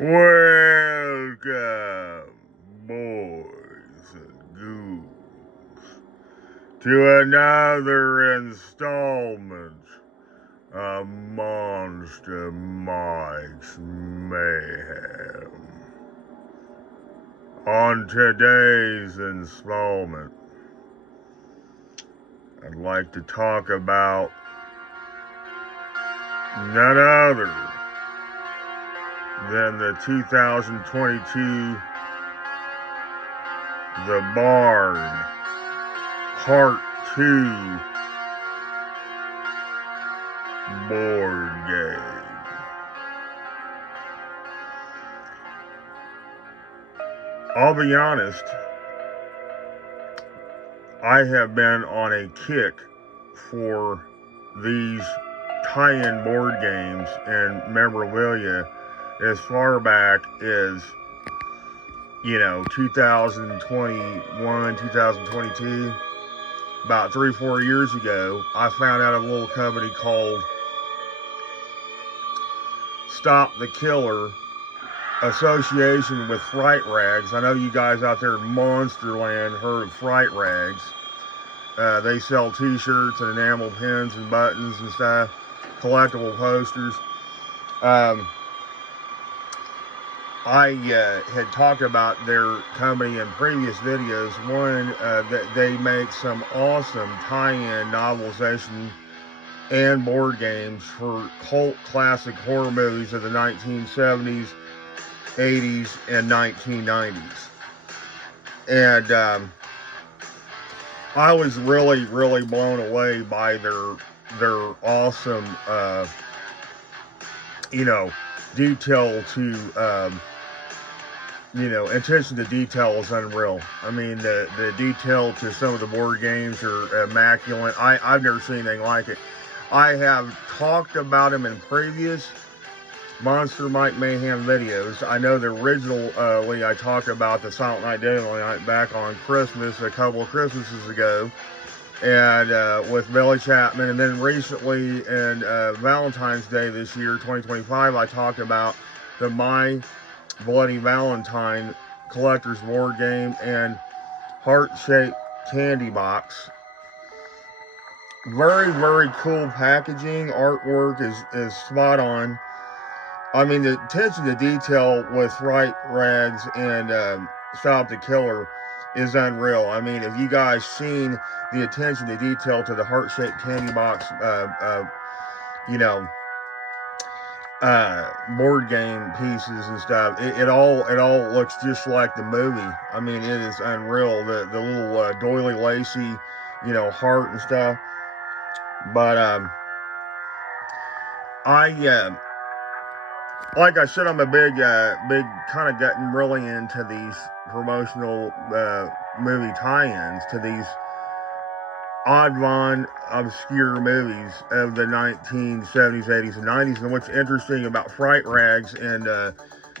Welcome, boys and ghouls, to another installment of Monster Mike's Mayhem. On today's installment, I'd like to talk about none other than the 2022 The Barn Part 2 board game. I'll be honest, I have been on a kick for these tie-in board games and memorabilia as far back as, 2021, 2022. About 3-4 years ago, I found out a little company called Stop the Killer Association with Fright Rags. I know you guys out there in Monsterland heard of Fright Rags. They sell t-shirts and enamel pins and buttons and stuff, collectible posters. I had talked about their company in previous videos. One, that they make some awesome tie-in novelization and board games for cult classic horror movies of the 1970s, 80s, and 1990s. And I was really, really blown away by their awesome, detail to, attention to detail is unreal. I mean, the detail to some of the board games are immaculate. I've never seen anything like it. I have talked about them in previous Monster Mike Mayhem videos. I know the originally I talked about the Silent Night Deadly Night back on Christmas a couple of Christmases ago, and with Billy Chapman, and then recently in Valentine's Day this year, 2025, I talked about the My Bloody Valentine collector's board game and heart-shaped candy box. Very, very cool packaging. Artwork is spot on. I mean, the attention to detail with Fright Rags and Stop the Killer is unreal. I mean, if you guys seen the attention to detail to the heart-shaped candy box, board game pieces and stuff, it all looks just like the movie. I mean, it is unreal. The little doily lacy, heart and stuff. But like I said, I'm a big kind of getting really into these promotional movie tie-ins to these oddball, obscure movies of the 1970s, 80s, and 90s. And what's interesting about Fright Rags and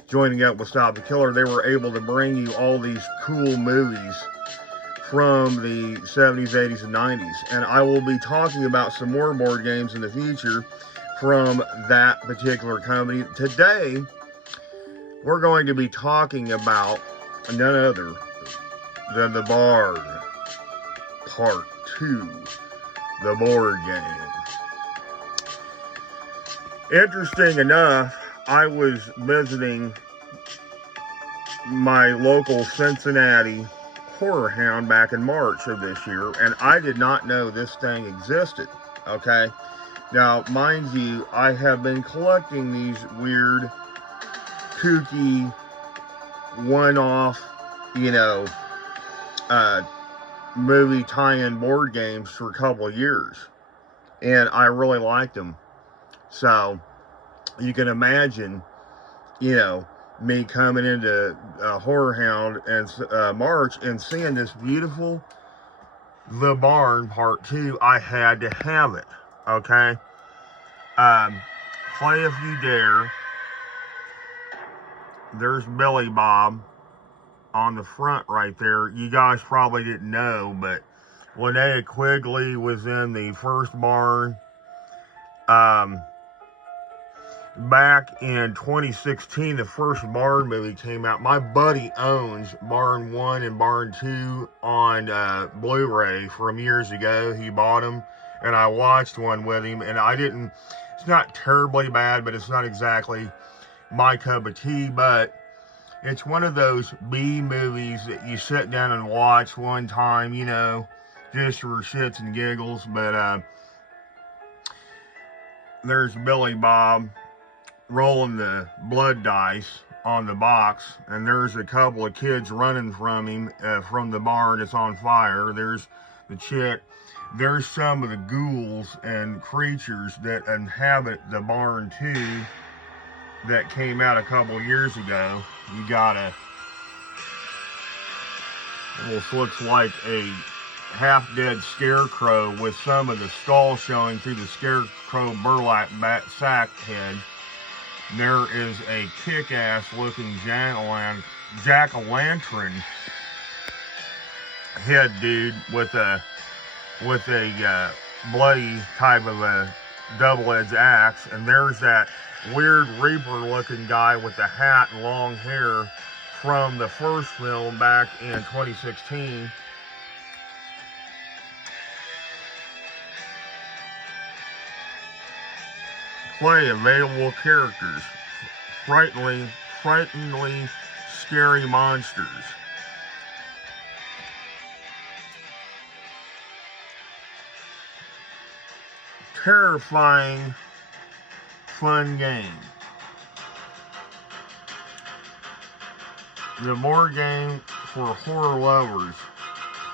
joining up with Stop the Killer, they were able to bring you all these cool movies from the 70s, 80s, and 90s. And I will be talking about some more board games in the future from that particular company. Today, we're going to be talking about none other than The Barn Part 2, the board game. Interesting enough, I was visiting my local Cincinnati Horror Hound back in March of this year, and I did not know this thing existed, okay? Now, mind you, I have been collecting these weird, kooky, one-off, movie tie-in board games for a couple of years, and I really liked them. So, you can imagine, me coming into Horror Hound and March and seeing this beautiful The Barn Part 2. I had to have it, okay? Play If You Dare. There's Billy Bob on the front right there. You guys probably didn't know, but Linnea Quigley was in the first Barn. back in 2016, the first Barn movie came out. My buddy owns Barn 1 and Barn 2 on Blu-ray from years ago. He bought them, and I watched one with him, and it's not terribly bad, but it's not exactly my cup of tea, but it's one of those B movies that you sit down and watch one time, you know, just for shits and giggles. But there's Billy Bob rolling the blood dice on the box, and there's a couple of kids running from him from the barn that's on fire. There's the chick. There's some of the ghouls and creatures that inhabit the barn too, that came out a couple years ago. You got this looks like a half-dead scarecrow with some of the skull showing through the scarecrow burlap sack head. There is a kick-ass looking jack-o'-lantern head dude with a bloody type of a double-edged axe, and there's that weird Reaper looking guy with the hat and long hair from the first film back in 2016. Play available characters. Frighteningly scary monsters. Terrifying fun game. The board game for horror lovers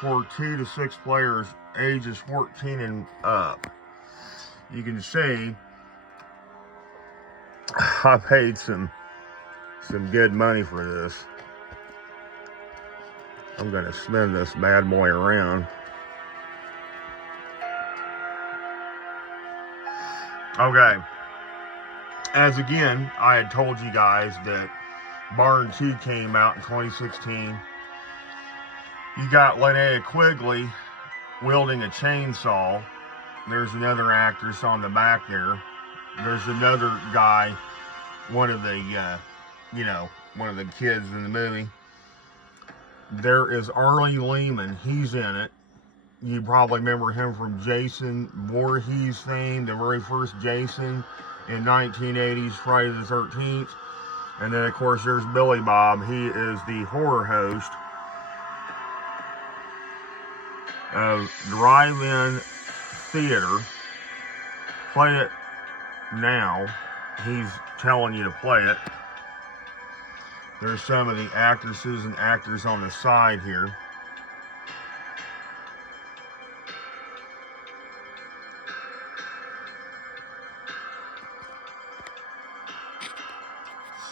for 2 to 6 players ages 14 and up. You can see I paid some good money for this. I'm gonna spin this bad boy around. Okay. As again, I had told you guys that Barn 2 came out in 2016. You got Linnea Quigley wielding a chainsaw. There's another actress on the back there. There's another guy, one of the kids in the movie. There is Arlie Lehman. He's in it. You probably remember him from Jason Voorhees fame, the very first Jason in 1980's Friday the 13th. And then, of course, there's Billy Bob. He is the horror host of Drive-In Theater. Play it now. He's telling you to play it. There's some of the actresses and actors on the side here.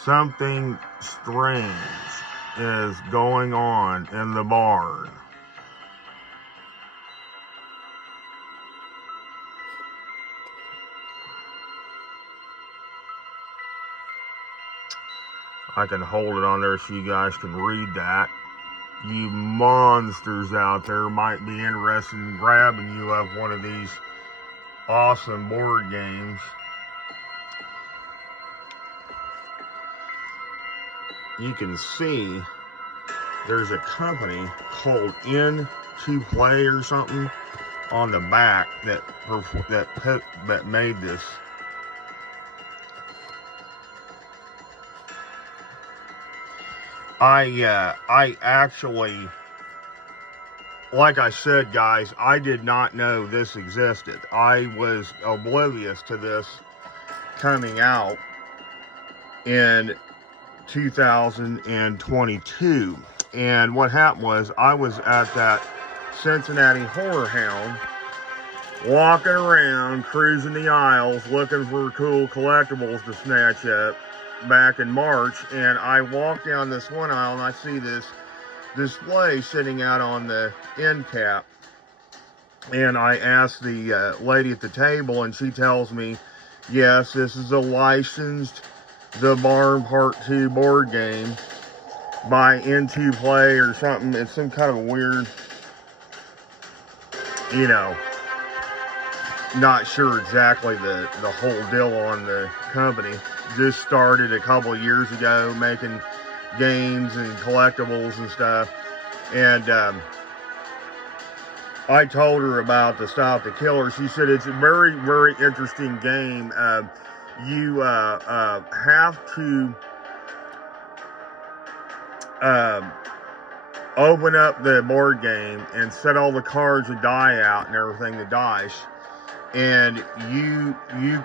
Something strange is going on in the barn. I can hold it on there so you guys can read that. You monsters out there might be interested in grabbing you up one of these awesome board games. You can see there's a company called In2Play or something on the back that made this. I actually, like I said, guys, I did not know this existed. I was oblivious to this coming out in 2022. And what happened was I was at that Cincinnati Horror Hound walking around, cruising the aisles, looking for cool collectibles to snatch up back in March, and I walk down this one aisle and I see this display sitting out on the end cap, and I ask the lady at the table, and she tells me, yes, this is a licensed The Barn Part 2 board game by In2Play or something. It's some kind of a weird, not sure exactly the whole deal on the company. just started a couple of years ago making games and collectibles and stuff. And I told her about the Stop the Killer. She said it's a very, very interesting game. You have to open up the board game and set all the cards and die out and everything, the dice. And you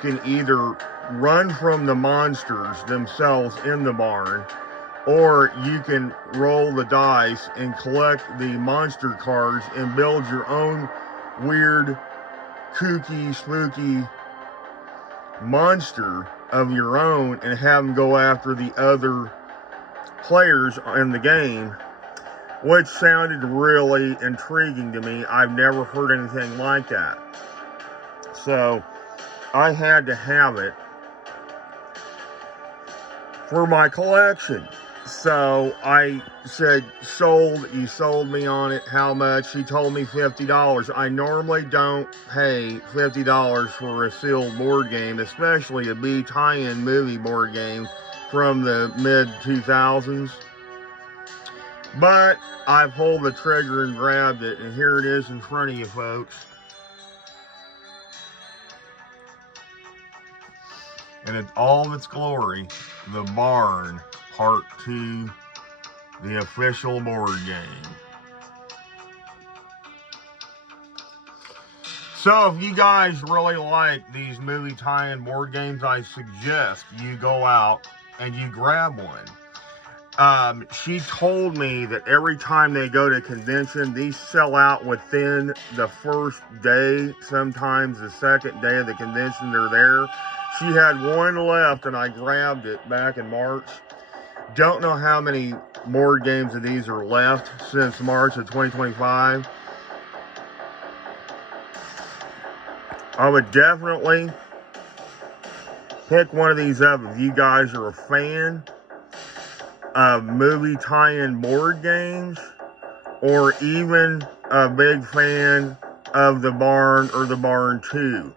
can either run from the monsters themselves in the barn, or you can roll the dice and collect the monster cards and build your own weird, kooky, spooky monster of your own and have them go after the other players in the game, which sounded really intriguing to me. I've never heard anything like that. So I had to have it for my collection. So I said, sold, you sold me on it, how much? She told me $50. I normally don't pay $50 for a sealed board game, especially a B tie-in movie board game from the mid-2000s. But I pulled the trigger and grabbed it, and here it is in front of you folks. And in all of its glory, The Barn Part 2, the official board game. So if you guys really like these movie tie-in board games, I suggest you go out and you grab one. She told me that every time they go to convention, these sell out within the first day, sometimes the second day of the convention they're there. She had one left and I grabbed it back in March. Don't know how many board games of these are left since March of 2025. I would definitely pick one of these up if you guys are a fan of movie tie-in board games, or even a big fan of The Barn or The Barn 2.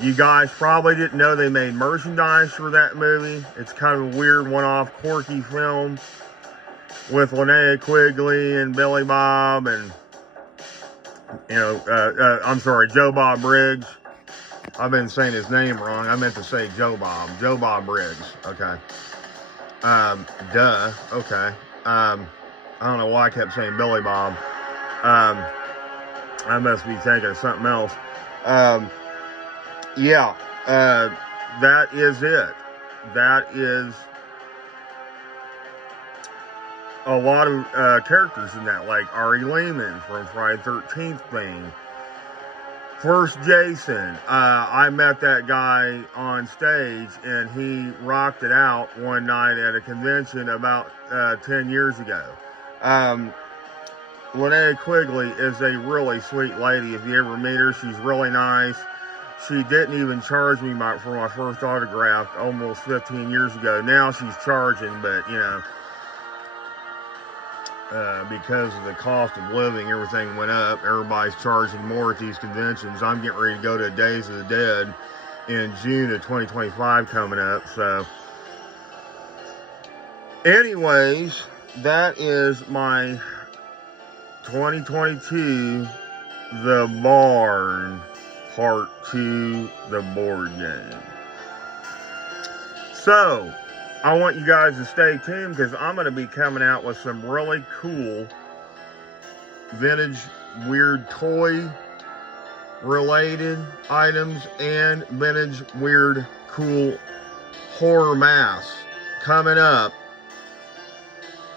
You guys probably didn't know they made merchandise for that movie. It's kind of a weird one-off quirky film with Linnea Quigley and Billy Bob and, I'm sorry, Joe Bob Briggs. I've been saying his name wrong. I meant to say Joe Bob Briggs. Okay. Okay. I don't know why I kept saying Billy Bob. I must be thinking of something else. Yeah, that is it. That is a lot of characters in that, like Ari Lehman from Friday the 13th fame. First Jason, I met that guy on stage and he rocked it out one night at a convention about 10 years ago. Linnea Quigley is a really sweet lady. If you ever meet her, she's really nice. She didn't even charge me for my first autograph almost 15 years ago. Now she's charging, but because of the cost of living, everything went up. Everybody's charging more at these conventions. I'm getting ready to go to Days of the Dead in June of 2025 coming up. So, anyways, that is my 2022 The Barn Part 2, the board game. So, I want you guys to stay tuned because I'm going to be coming out with some really cool vintage weird toy related items and vintage weird cool horror masks coming up.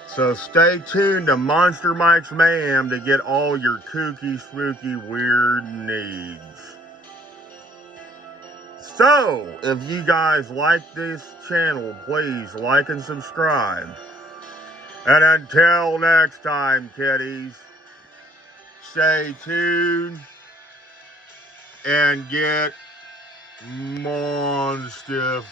So stay tuned to Monster Mike's Mayhem to get all your kooky, spooky, weird needs. So, if you guys like this channel, please like and subscribe. And until next time, kiddies, stay tuned and get monstified.